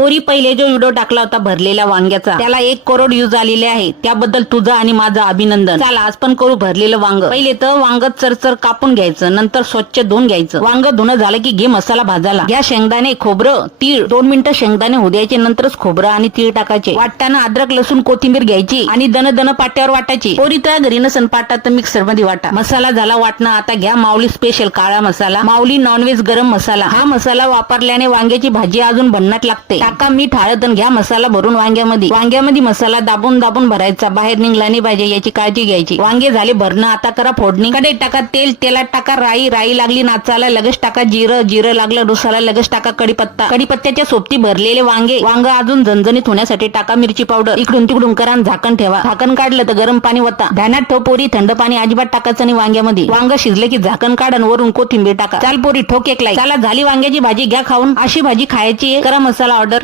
पोरी पहिले जो व्हिडिओ टाकला होता भरलेल्या वांग्याचा त्याला एक करोड व्ह्यूज आलेले आहे. त्याबद्दल तुझं आणि माझा अभिनंदन. चला आज पण करू भरलेलं वांग. पहिले तर वांग चरचर कापून घ्यायचं नंतर स्वच्छ धुवून घ्यायचं. वांग धुणं झालं की घे मसाला भाजायला. घ्या शेंगदाणे खोबरं तीळ. दोन मिनिटं शेंगदाणे होऊ द्यायचे नंतरच खोबरं आणि तीळ टाकायचे. वाटताना अद्रक लसूण कोथिंबीर घ्यायची आणि दन दन पाट्यावर वाटायची. पोरी तर घरी नसन पाटा तर मिक्सरमध्ये वाटा. मसाला झाला वाटणं आता घ्या माऊली स्पेशल काळा मसाला. माऊली नॉनव्हेज गरम मसाला. हा मसाला वापरल्याने वांग्याची भाजी अजून भन्नाट लागते. टाका मीठ हळद घ्या मसाला भरून वांग्यामध्ये. वांग्यामध्ये मसाला दाबून दाबून भरायचा बाहेर निघला नाही पाहिजे याची काळजी घ्यायची. वांगे झाले भरणं आता करा फोडणी. कडे टाका तेल तेलात टाका राई राई लागली नाचाला लगेच टाका जिरं जिरं लागलं रुसाला लगेच टाका कडीपत्ता कडीपत्त्याच्या सोबती भरलेले वांगे. वांग अजून झणझणीत होण्यासाठी टाका मिरची पावडर. इकडून तिकडून करा झाकण ठेवा. झाकण काढलं तर गरम पाणी होता ध्यानात ठेव पोरी थंड पाणी अजिबात टाकायचं नाही वांग्यामध्ये. वांग शिजले की झाकण काढ वरून कोथिंबीर टाका. चाल पोरी ठोक एक लाई चला झाली वांग्याची भाजी घ्या खाऊन. अशी भाजी खायची करा मसाला ऑर्डर.